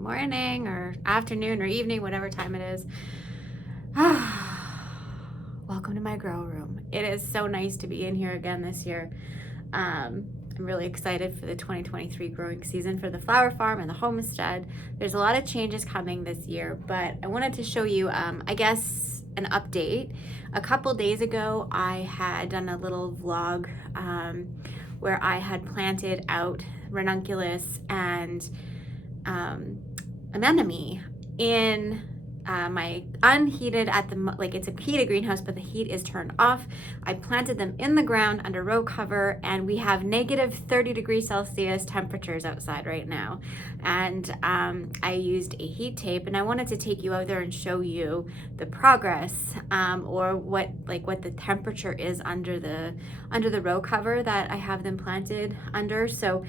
morning or afternoon or evening, whatever time it is. Welcome to my grow room. It is so nice to be in here again this year. I'm really excited for the 2023 growing season for the flower farm and the homestead. There's a lot of changes coming this year, but I wanted to show you, I guess, an update. A couple days ago, I had done a little vlog where I had planted out ranunculus and anemone in my unheated it's a heated greenhouse, but the heat is turned off. I planted them in the ground under row cover, and we have negative 30 degrees Celsius temperatures outside right now. And I used a heat tape, and I wanted to take you out there and show you the progress, or what the temperature is under the row cover that I have them planted under. So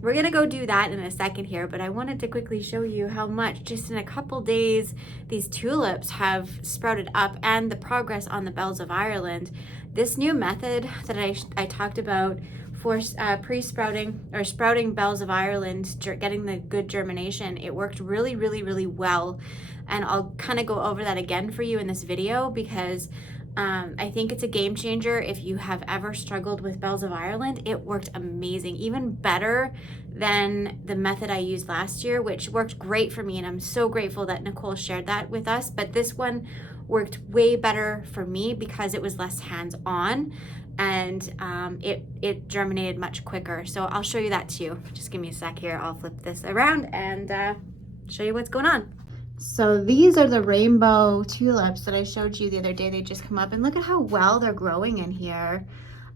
we're gonna go do that in a second here, but I wanted to quickly show you how much just in a couple days these tulips have sprouted up and the progress on the bells of Ireland. This new method that I talked about for pre-sprouting or sprouting bells of Ireland, getting the good germination, it worked really, really, really well. And I'll kind of go over that again for you in this video because I think it's a game changer. If you have ever struggled with bells of Ireland, it worked amazing, even better than the method I used last year, which worked great for me. And I'm so grateful that Nicole shared that with us. But this one worked way better for me because it was less hands-on, and it germinated much quicker. So I'll show you that too. Just give me a sec here. I'll flip this around and show you what's going on. So these are the rainbow tulips that I showed you the other day. They just come up, and look at how well they're growing in here.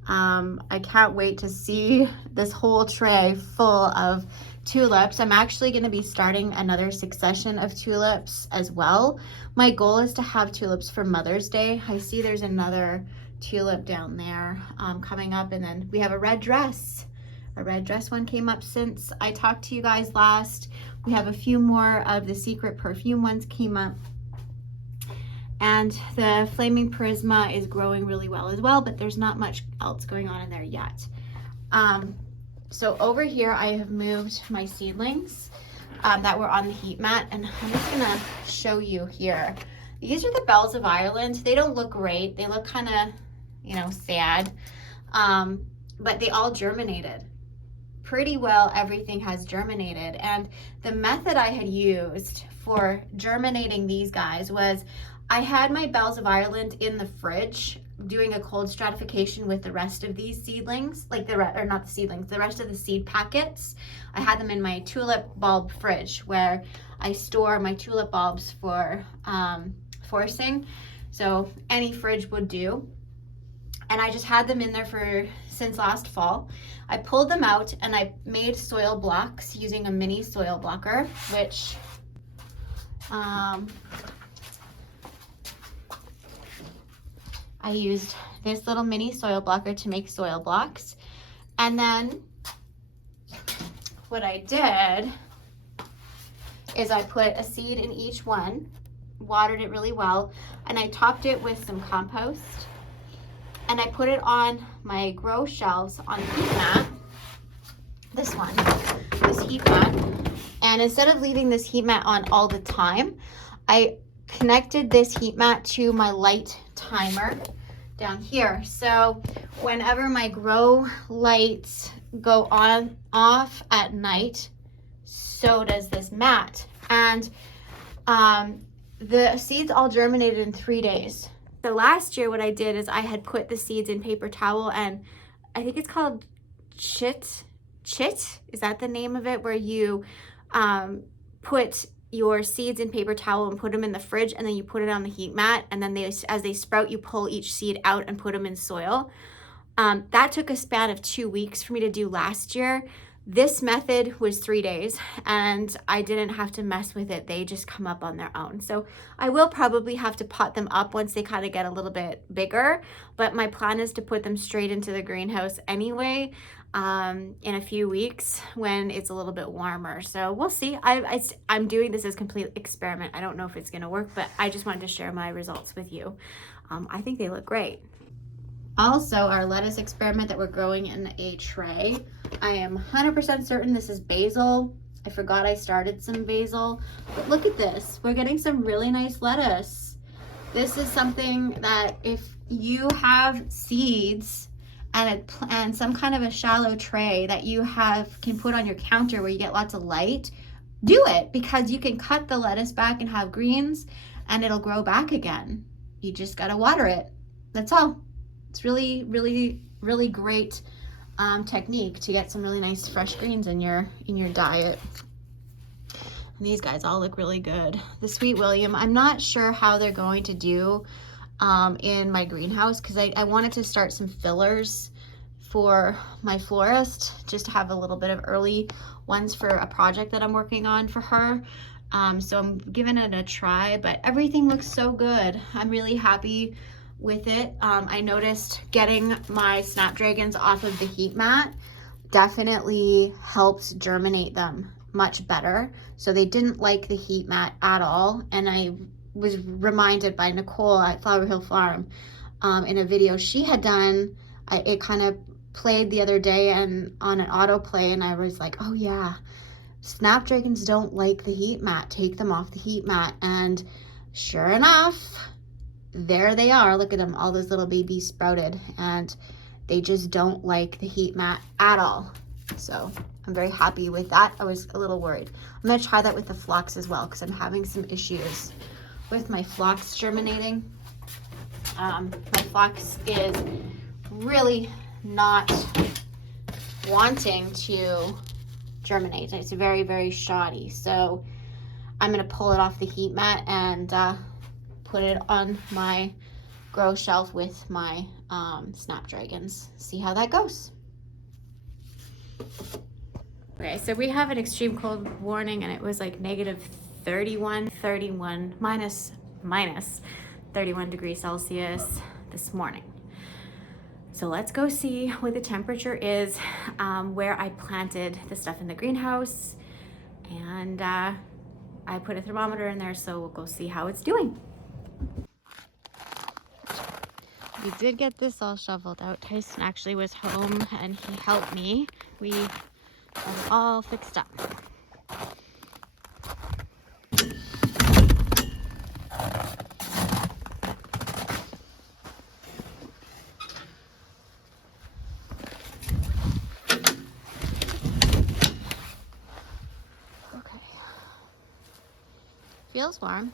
I can't wait to see this whole tray full of tulips. I'm actually going to be starting another succession of tulips as well. My goal is to have tulips for Mother's Day. I see there's another tulip down there coming up, and then we have a red dress. A red dress one came up since I talked to you guys last. We have a few more of the secret perfume ones came up. And the flaming prisma is growing really well as well, but there's not much else going on in there yet. So over here, I have moved my seedlings that were on the heat mat, and I'm just gonna show you here. These are the bells of Ireland. They don't look great. They look kind of, sad, but they all germinated. Pretty well everything has germinated, and the method I had used for germinating these guys was I had my bells of Ireland in the fridge doing a cold stratification with the rest of these seedlings, the rest of the seed packets. I had them in my tulip bulb fridge where I store my tulip bulbs for forcing, so any fridge would do. And I just had them in there since last fall. I pulled them out and I made soil blocks using a mini soil blocker, which I used this little mini soil blocker to make soil blocks. And then what I did is I put a seed in each one, watered it really well, and I topped it with some compost. And I put it on my grow shelves on the heat mat, this heat mat. And instead of leaving this heat mat on all the time, I connected this heat mat to my light timer down here. So whenever my grow lights go off at night, so does this mat. And the seeds all germinated in 3 days. So last year what I did is I had put the seeds in paper towel, and I think it's called chit, is that the name of it, where you put your seeds in paper towel and put them in the fridge, and then you put it on the heat mat, and then as they sprout, you pull each seed out and put them in soil. That took a span of 2 weeks for me to do last year. This method was 3 days, and I didn't have to mess with it. They just come up on their own. So I will probably have to pot them up once they kind of get a little bit bigger, but my plan is to put them straight into the greenhouse anyway in a few weeks when it's a little bit warmer. So we'll see. I'm doing this as a complete experiment. I don't know if it's going to work, but I just wanted to share my results with you. I think they look great. Also, our lettuce experiment that we're growing in a tray, I am 100% certain this is basil. I forgot I started some basil, but look at this. We're getting some really nice lettuce. This is something that if you have seeds and some kind of a shallow tray that you can put on your counter where you get lots of light, do it, because you can cut the lettuce back and have greens and it'll grow back again. You just gotta water it. That's all. It's really, really, really great technique to get some really nice fresh greens in your diet. And these guys all look really good. The Sweet William, I'm not sure how they're going to do in my greenhouse, because I wanted to start some fillers for my florist, just to have a little bit of early ones for a project that I'm working on for her. So I'm giving it a try, but everything looks so good. I'm really happy with it. I noticed getting my snapdragons off of the heat mat definitely helps germinate them much better. So they didn't like the heat mat at all. And I was reminded by Nicole at Flower Hill Farm in a video she had done. It kind of played the other day and on an autoplay, and I was like, oh yeah, snapdragons don't like the heat mat. Take them off the heat mat. And sure enough, there they are. Look at them, all those little babies sprouted, and they just don't like the heat mat at all. So I'm very happy with that. I was a little worried. I'm gonna try that with the phlox as well, because I'm having some issues with my phlox germinating. My phlox is really not wanting to germinate. It's very, very shoddy. So I'm gonna pull it off the heat mat and put it on my grow shelf with my snapdragons. See how that goes. Okay, so we have an extreme cold warning, and it was like negative 31 minus 31 degrees Celsius this morning. So let's go see what the temperature is where I planted the stuff in the greenhouse, and I put a thermometer in there, so we'll go see how it's doing. We did get this all shoveled out. Tyson actually was home and he helped me. We got it all fixed up. Okay. Feels warm.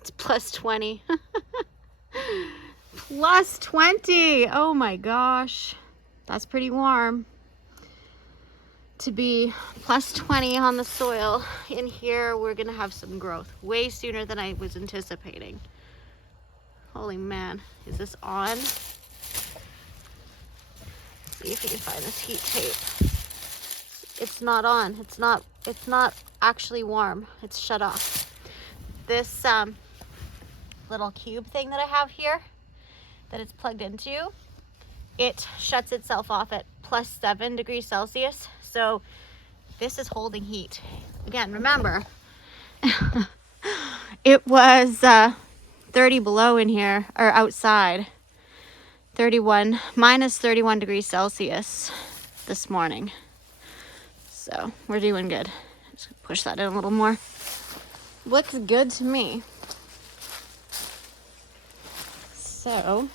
It's plus 20. Plus 20. Oh my gosh. That's pretty warm. To be plus 20 on the soil in here, we're gonna have some growth way sooner than I was anticipating. Holy man, is this on? Let's see if we can find this heat tape. It's not on. It's not actually warm. It's shut off. This little cube thing that I have here that it's plugged into, it shuts itself off at plus 7 degrees Celsius. So this is holding heat. Again, remember, it was 30 below in here, or outside, minus 31 degrees Celsius this morning. So we're doing good. Just push that in a little more. Looks good to me. So,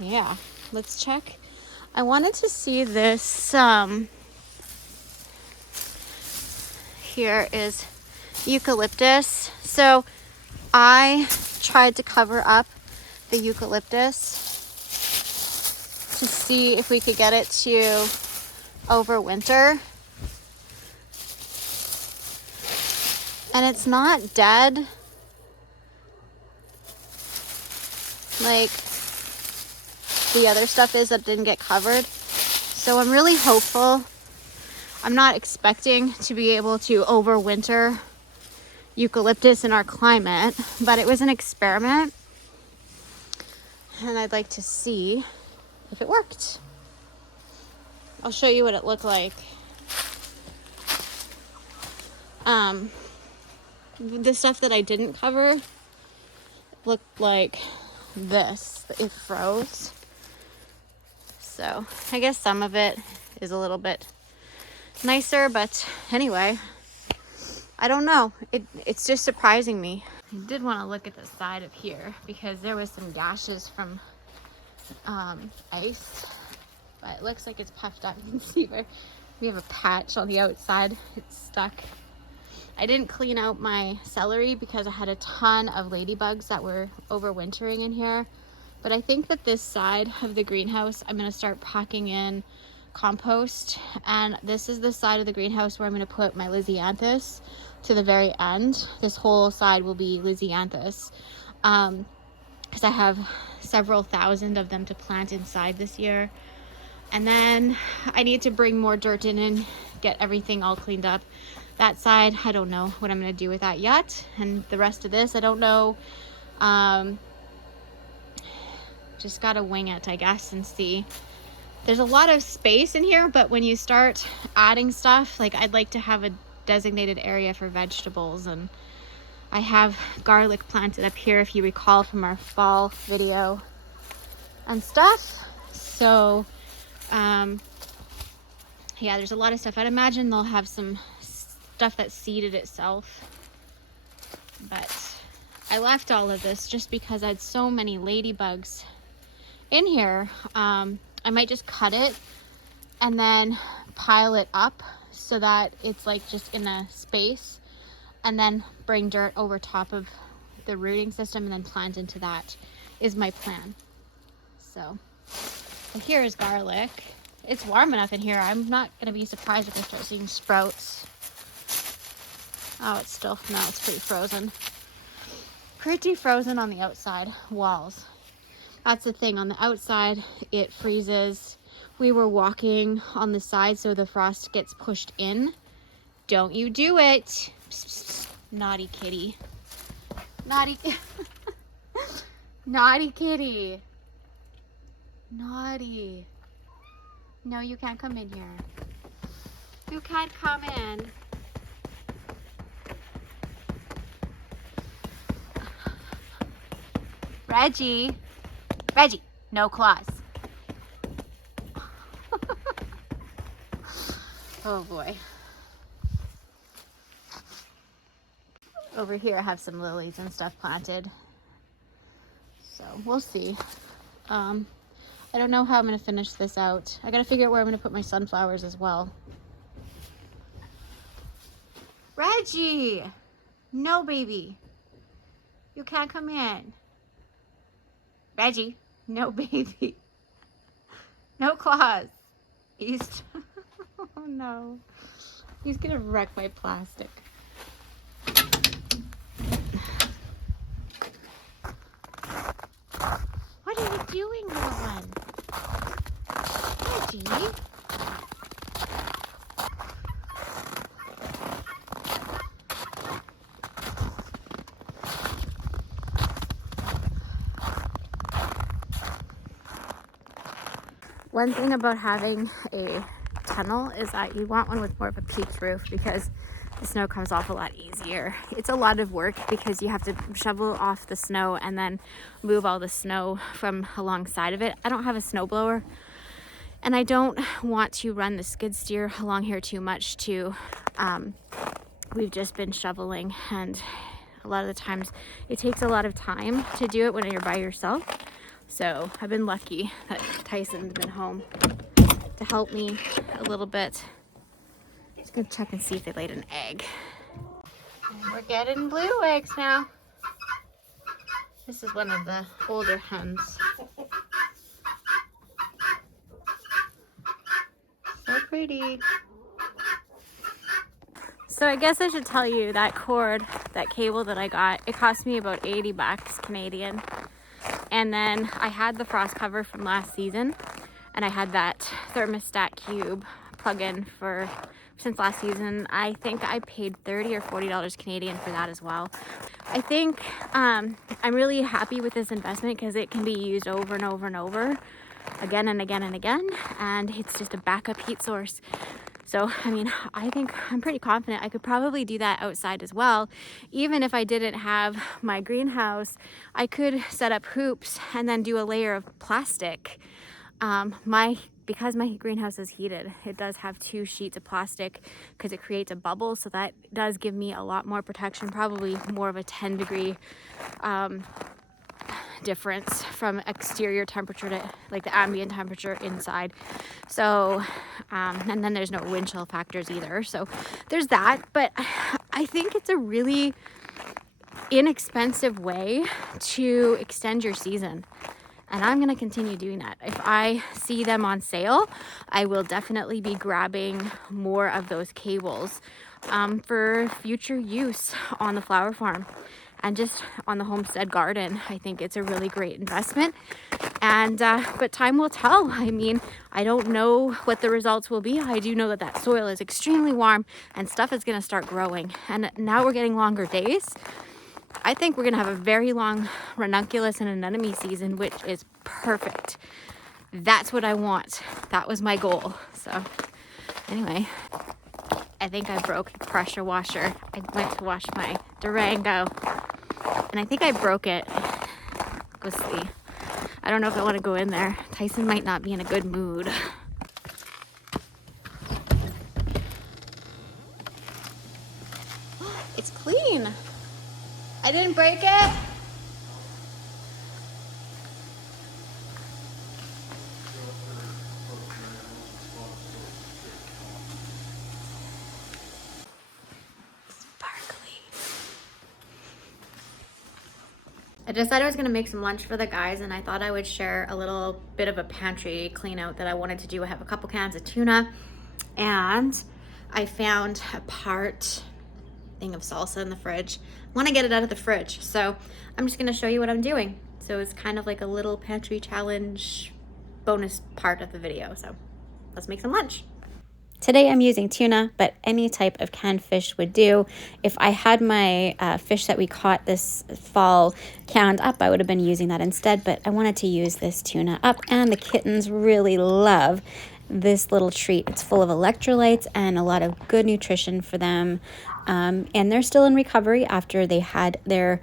yeah, let's check. I wanted to see this, here is eucalyptus. So I tried to cover up the eucalyptus to see if we could get it to overwinter. And it's not dead like the other stuff is that didn't get covered. So I'm really hopeful. I'm not expecting to be able to overwinter eucalyptus in our climate, but it was an experiment and I'd like to see if it worked. I'll show you what it looked like. The stuff that I didn't cover looked like this. It froze. So I guess some of it is a little bit nicer, but anyway, I don't know. It's just surprising me. I did want to look at the side of here because there was some gashes from ice, but it looks like it's puffed up. You can see where we have a patch on the outside. It's stuck. I didn't clean out my celery because I had a ton of ladybugs that were overwintering in here. But I think that this side of the greenhouse, I'm going to start packing in compost. And this is the side of the greenhouse where I'm going to put my Lysianthus to the very end. This whole side will be Lysianthus. Because I have several thousand of them to plant inside this year. And then I need to bring more dirt in and get everything all cleaned up. That side, I don't know what I'm going to do with that yet. And the rest of this, I don't know. Just got to wing it, I guess, and see. There's a lot of space in here, but when you start adding stuff, like I'd like to have a designated area for vegetables. And I have garlic planted up here, if you recall from our fall video and stuff. So, yeah, there's a lot of stuff. I'd imagine they'll have some stuff that seeded itself, but I left all of this just because I had so many ladybugs in here. I might just cut it and then pile it up so that it's like just in a space, and then bring dirt over top of the rooting system and then plant into that is my plan. So here is garlic. It's warm enough in here. I'm not going to be surprised if I start seeing sprouts. Oh, it's still, no, it's pretty frozen. Pretty frozen on the outside walls. That's the thing, on the outside, it freezes. We were walking on the side so the frost gets pushed in. Don't you do it. Psst, psst, psst. Naughty kitty. Naughty, naughty kitty. Naughty. No, you can't come in here. You can't come in. Reggie, no claws. Oh boy. Over here I have some lilies and stuff planted. So we'll see. I don't know how I'm going to finish this out. I got to figure out where I'm going to put my sunflowers as well. Reggie! No, baby. You can't come in. Reggie, no, baby. No claws. He's... Oh no. He's gonna wreck my plastic. What are you doing, little one? Reggie? One thing about having a tunnel is that you want one with more of a peaked roof because the snow comes off a lot easier. It's a lot of work because you have to shovel off the snow and then move all the snow from alongside of it. I don't have a snowblower, and I don't want to run the skid steer along here too much too. We've just been shoveling, and a lot of the times it takes a lot of time to do it when you're by yourself. So I've been lucky that Tyson's been home to help me a little bit. Just gonna check and see if they laid an egg. And we're getting blue eggs now. This is one of the older hens. So pretty. So I guess I should tell you that cord, that cable that I got, it cost me about 80 bucks Canadian. And then I had the frost cover from last season, and I had that thermostat cube plug-in for since last season. I think I paid $30 or $40 Canadian for that as well. I think I'm really happy with this investment because it can be used over and over and over, again and again and again, and it's just a backup heat source. So, I mean, I think I'm pretty confident I could probably do that outside as well. Even if I didn't have my greenhouse, I could set up hoops and then do a layer of plastic. Because my greenhouse is heated, it does have 2 sheets of plastic because it creates a bubble. So that does give me a lot more protection, probably more of a 10-degree difference from exterior temperature to like the ambient temperature inside. So and then there's no wind chill factors either, so there's that. But I think it's a really inexpensive way to extend your season, and I'm going to continue doing that. If I see them on sale, I will definitely be grabbing more of those cables for future use on the flower farm and just on the homestead garden. I think it's a really great investment, and but time will tell. I mean, I don't know what the results will be. I do know that that soil is extremely warm and stuff is going to start growing, and now we're getting longer days. I think we're going to have a very long ranunculus and anemone season, which is perfect. That's what I want. That was my goal. So anyway, I think I broke the pressure washer. I went to wash my Durango and I think I broke it. Go see. I don't know if I want to go in there. Tyson might not be in a good mood. It's clean. I didn't break it. I decided I was going to make some lunch for the guys, and I thought I would share a little bit of a pantry clean out that I wanted to do. I have a couple cans of tuna, and I found a thing of salsa in the fridge. I want to get it out of the fridge, so I'm just going to show you what I'm doing. So it's kind of like a little pantry challenge bonus part of the video. So let's make some lunch. Today I'm using tuna, but any type of canned fish would do. If I had my fish that we caught this fall canned up, I would have been using that instead, but I wanted to use this tuna up, and the kittens really love this little treat. It's full of electrolytes and a lot of good nutrition for them, and they're still in recovery after they had their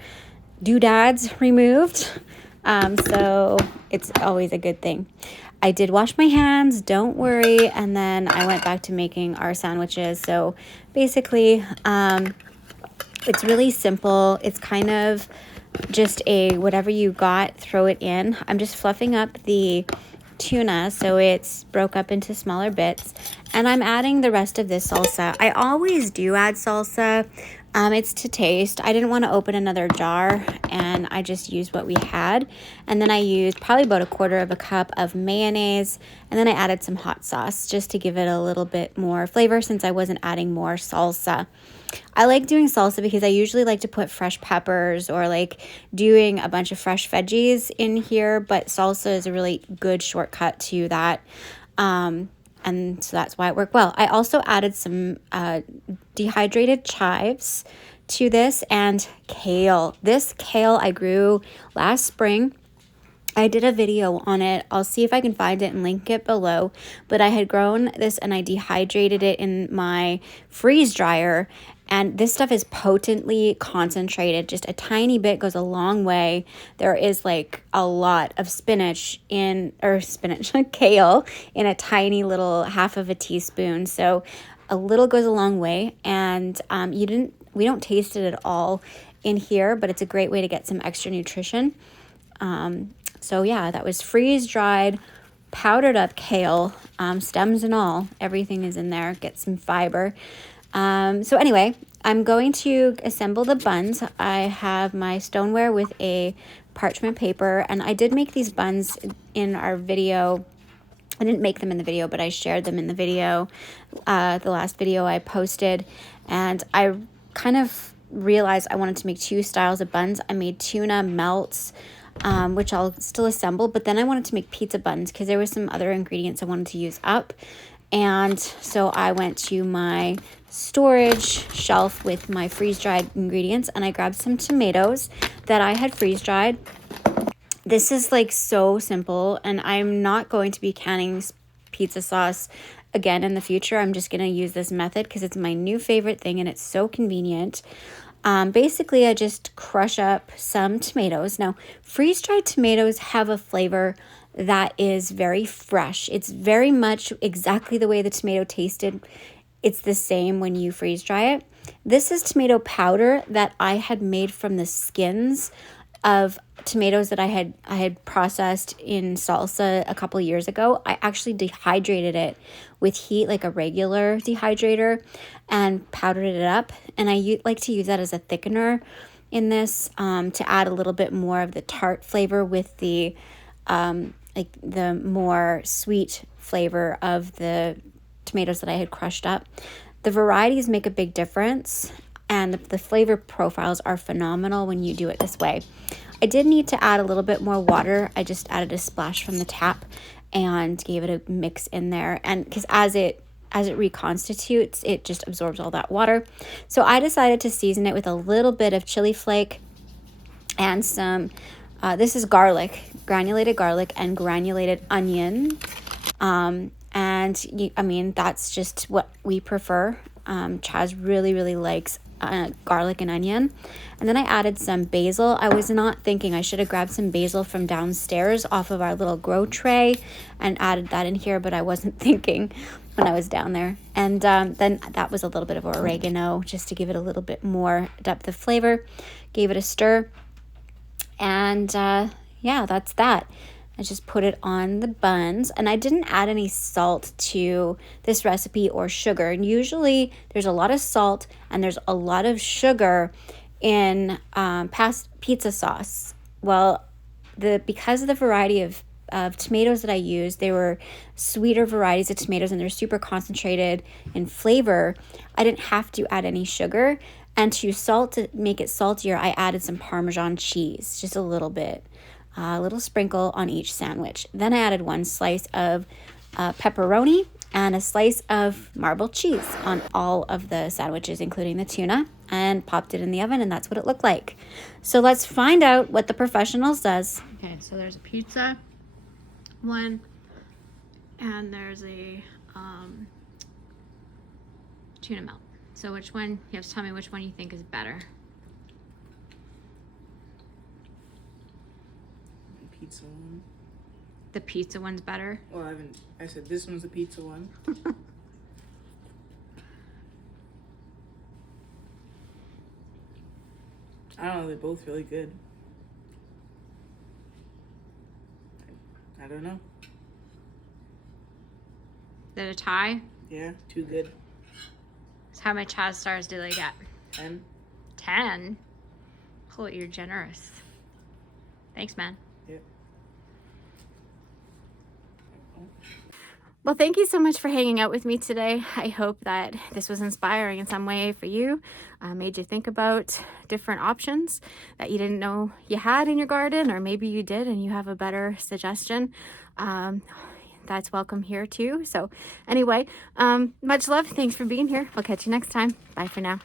doodads removed, so it's always a good thing. I did wash my hands, don't worry, and then I went back to making our sandwiches. So basically, it's really simple. It's kind of just a whatever you got, throw it in. I'm just fluffing up the tuna so it's broke up into smaller bits, and I'm adding the rest of this salsa. I always do add salsa. It's to taste. I didn't want to open another jar, and I just used what we had. And then I used probably about 1/4 cup of mayonnaise, and then I added some hot sauce just to give it a little bit more flavor since I wasn't adding more salsa. I like doing salsa because I usually like to put fresh peppers or like doing a bunch of fresh veggies in here, but salsa is a really good shortcut to that. And so that's why it worked well. I also added some dehydrated chives to this, and kale. This kale I grew last spring. I did a video on it. I'll see if I can find it and link it below. But I had grown this and I dehydrated it in my freeze dryer. And this stuff is potently concentrated. Just a tiny bit goes a long way. There is like a lot of kale in a tiny little 1/2 teaspoon. So a little goes a long way. And we don't taste it at all in here, but it's a great way to get some extra nutrition. So yeah, that was freeze dried, powdered up kale, stems and all. Everything is in there. Get some fiber. So anyway, I'm going to assemble the buns. I have my stoneware with a parchment paper, and I did make these buns in our video. I didn't make them in the video, but I shared them in the video, the last video I posted, and I kind of realized I wanted to make 2 styles of buns. I made tuna melts, which I'll still assemble, but then I wanted to make pizza buns because there was some other ingredients I wanted to use up. And so I went to my storage shelf with my freeze-dried ingredients, and I grabbed some tomatoes that I had freeze-dried. This is like so simple, and I'm not going to be canning pizza sauce again in the future. I'm just going to use this method because it's my new favorite thing and it's so convenient. Basically, I just crush up some tomatoes. Now, freeze-dried tomatoes have a flavor that is very fresh. It's very much exactly the way the tomato tasted. It's the same when you freeze-dry it. This is tomato powder that I had made from the skins of tomatoes that I had processed in salsa a couple years ago. I actually dehydrated it with heat, like a regular dehydrator, and powdered it up. And I like to use that as a thickener in this to add a little bit more of the tart flavor with the like the more sweet flavor of the tomatoes that I had crushed up. The varieties make a big difference, and the flavor profiles are phenomenal when you do it this way. I did need to add a little bit more water. I just added a splash from the tap and gave it a mix in there. And because as it reconstitutes, it just absorbs all that water. So I decided to season it with a little bit of chili flake and some, this is garlic, granulated garlic and granulated onion. I mean, that's just what we prefer. Chaz really likes garlic and onion. And then I added some basil. I was not thinking I should have grabbed some basil from downstairs off of our little grow tray and added that in here, but I wasn't thinking when I was down there. And then that was a little bit of oregano just to give it a little bit more depth of flavor. Gave it a stir. And yeah, that's that. I just put it on the buns, and I didn't add any salt to this recipe or sugar. And usually there's a lot of salt and there's a lot of sugar in past pizza sauce. Well, because of the variety of tomatoes that I used, they were sweeter varieties of tomatoes and they're super concentrated in flavor. I didn't have to add any sugar. And to make it saltier, I added some Parmesan cheese, just a little bit. A little sprinkle on each sandwich. Then I added one slice of pepperoni and a slice of marbled cheese on all of the sandwiches, including the tuna, and popped it in the oven, and that's what it looked like. So let's find out what the professionals does. Okay, so there's a pizza one, and there's a tuna melt. So which one, you have to tell me which one you think is better. Pizza one. The pizza one's better? Well, I said this one's the pizza one. I don't know, they're both really good. I don't know. Is it a tie? Yeah, too good. So how many Chaz stars did I get? 10. 10? Oh, you're generous. Thanks, man. Yep. Well, thank you so much for hanging out with me today. I hope that this was inspiring in some way for you, made you think about different options that you didn't know you had in your garden, or maybe you did and you have a better suggestion. That's welcome here too. So anyway, much love. Thanks for being here. I'll catch you next time. Bye for now.